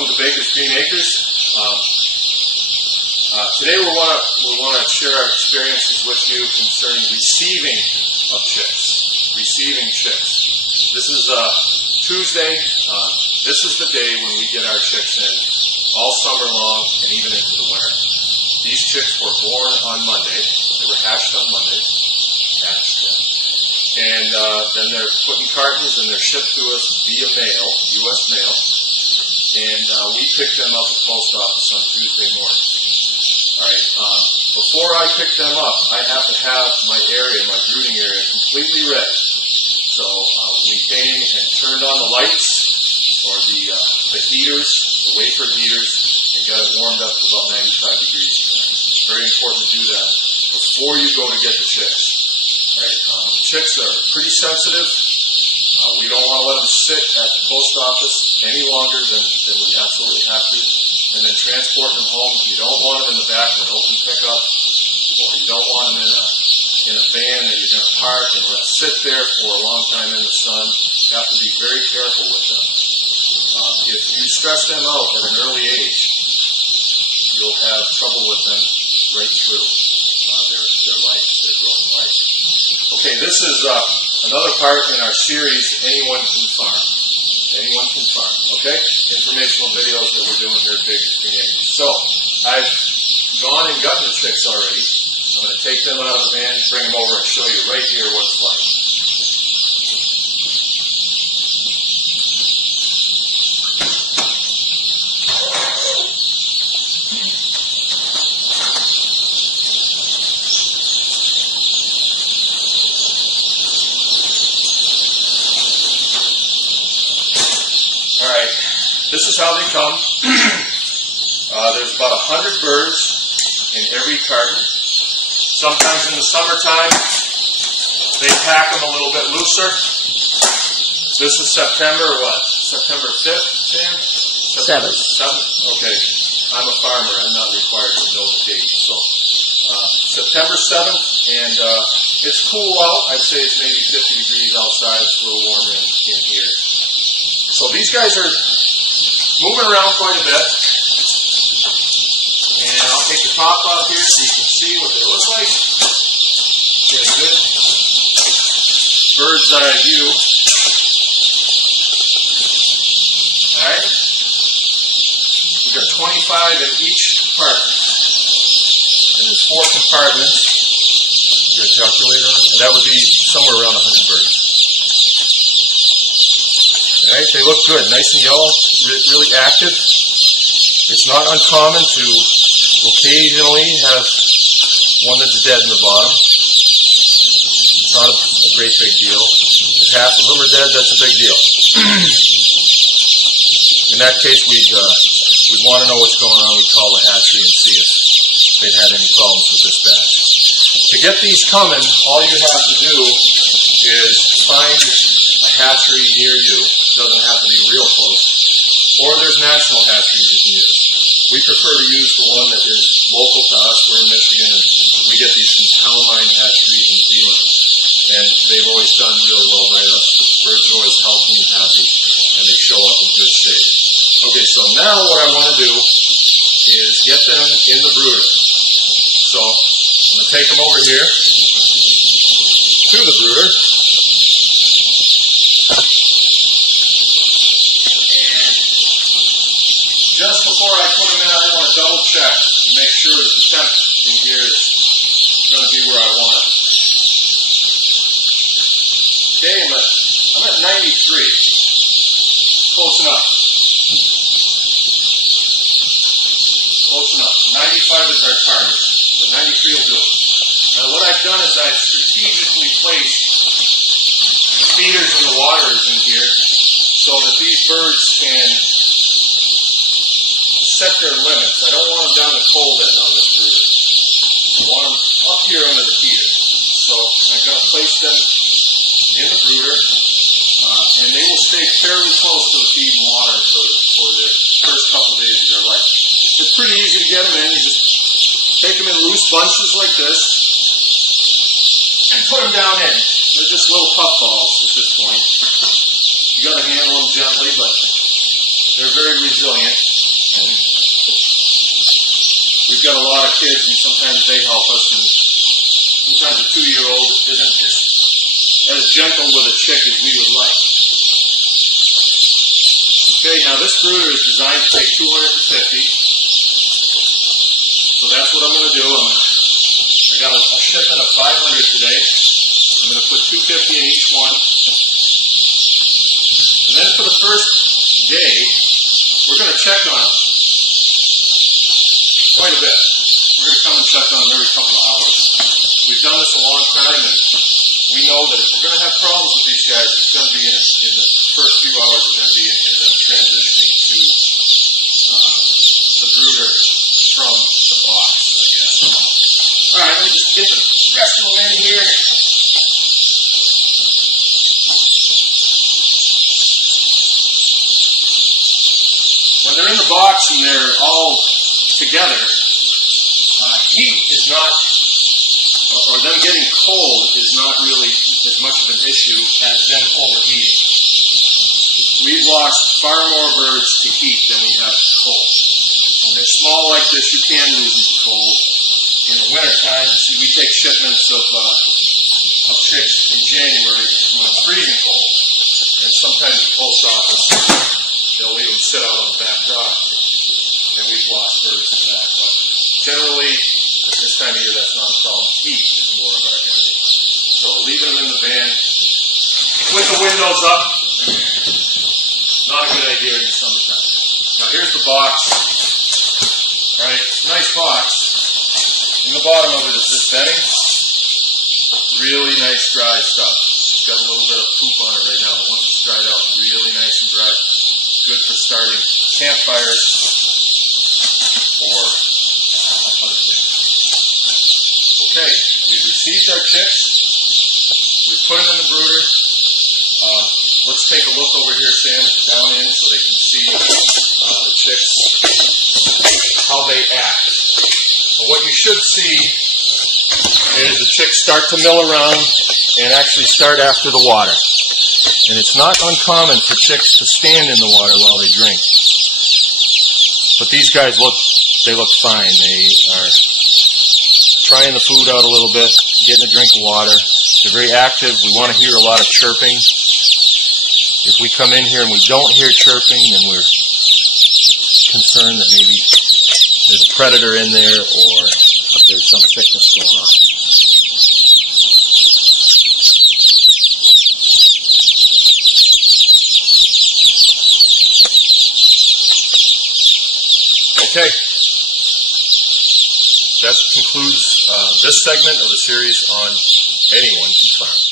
welcome to Baker's Green Acres. Today we want to share our experiences with you concerning receiving of chicks. Receiving chicks. This is Tuesday. This is the day when we get our chicks in all summer long and even into the winter. These chicks were born on Monday. They were hatched on Monday. Hatched, yeah. And then they're put in cartons and they're shipped to us via mail, U.S. mail. And we pick them up at the post office on Tuesday morning. All right. Before I pick them up, I have to have my area, my brooding area, completely ready. So we came and turned on the lights or the heaters, the wafer heaters, and got it warmed up to about 95 degrees. Very important to do that before you go to get the chicks. All right. Chicks are pretty sensitive. We don't want to let them sit at the post office any longer than we absolutely have to, and then transport them home. You don't want them in the back of an open pickup, or you don't want them in a van that you're going to park and let sit there for a long time in the sun. You have to be very careful with them. If you stress them out at an early age, you'll have trouble with them right through their life, their growing life. Okay, this is another part in our series, Anyone Can Farm. Anyone Can Farm, okay? Informational videos that we're doing here at Baker's Green Acres. So, I've gone and gotten the chicks already. I'm going to take them out of the van, bring them over and show you right here what it's like. This is how they come. There's about 100 birds in every carton. Sometimes in the summertime, they pack them a little bit looser. This is September, what? September 5th, Sam? 7th. 7th? Okay. I'm a farmer. I'm not required to know the date. So, September 7th, and it's cool out. I'd say it's maybe 50 degrees outside. It's a little warmer in here. So these guys are moving around quite a bit, and I'll take the top off here so you can see what they look like. Get a good bird's eye view. Alright, we've got 25 in each compartment, and there's 4 compartments. You got a calculator on it? And that would be somewhere around 100 birds. Alright, they look good, nice and yellow. Really active. It's not uncommon to occasionally have one that's dead in the bottom. It's not a great big deal. If half of them are dead, that's a big deal. In that case, we'd want to know what's going on. We'd call the hatchery and see if they'd had any problems with this batch. To get these coming, all you have to do is find a hatchery near you. It doesn't have to be real close. Or there's national hatcheries you can use. We prefer to use the one that is local to us. We're in Michigan, and we get these from Calamine Hatchery in Zealand. And they've always done really well by us. Birds are always healthy and happy, and they show up in good shape. Okay, so now what I want to do is get them in the brooder. So I'm going to take them over here to the brooder. Just before I put them in, I want to double check to make sure that the temp in here is going to be where I want it. Okay, I'm at 93. Close enough. Close enough. 95 is our target, but 93 will do it. Now what I've done is I've strategically placed the feeders and the waters in here so that these birds can set their limits. I don't want them down the cold end on this brooder. I want them up here under the heater. So I'm going to place them in the brooder, and they will stay fairly close to the feed and water for the first couple of days of their life. It's pretty easy to get them in. You just take them in loose bunches like this and put them down in. They're just little puffballs at this point. You got to handle them gently, but they're very resilient. got a lot of kids, and sometimes they help us, and sometimes a 2-year-old isn't as gentle with a chick as we would like. Okay, now this brooder is designed to take 250. So that's what I'm going to do. I got a shipment of 500 today. I'm going to put 250 in each one. And then for the first day, we're going to check on them quite a bit. We're going to come and check on them every couple of hours. We've done this a long time, and we know that if we're going to have problems with these guys, it's going to be in the first few hours we're going to be in here, then transitioning to the brooder from the box, I guess. All right, let me just get the rest of them in here. When they're in the box and they're all together, heat is not, or them getting cold is not really as much of an issue as them overheating. We've lost far more birds to heat than we have to cold. When they're small like this, you can lose them to cold. In the wintertime, see, we take shipments of chicks in January when it's freezing cold. And sometimes the post office, they'll leave them sit out on the back dock, and we've lost birds to that. But generally, this time of year, that's not a problem. Heat is more of our enemy. So leaving them in the van with the windows up, not a good idea in the summertime. Now here's the box. Right, nice box. In the bottom of it is this bedding. Really nice dry stuff. It's got a little bit of poop on it right now, but once it's dried out, really nice and dry. Good for starting campfires or other things. Okay, we've received our chicks. We've put them in the brooder. Let's take a look over here, Sam, down in so they can see the chicks, how they act. What you should see is the chicks start to mill around and actually start after the water. And it's not uncommon for chicks to stand in the water while they drink. But these guys look fine. They are trying the food out a little bit, getting a drink of water. They're very active. We want to hear a lot of chirping. If we come in here and we don't hear chirping, then we're concerned that maybe there's a predator in there or there's some sickness going on. Okay, that concludes this segment of the series on Anyone Can Farm.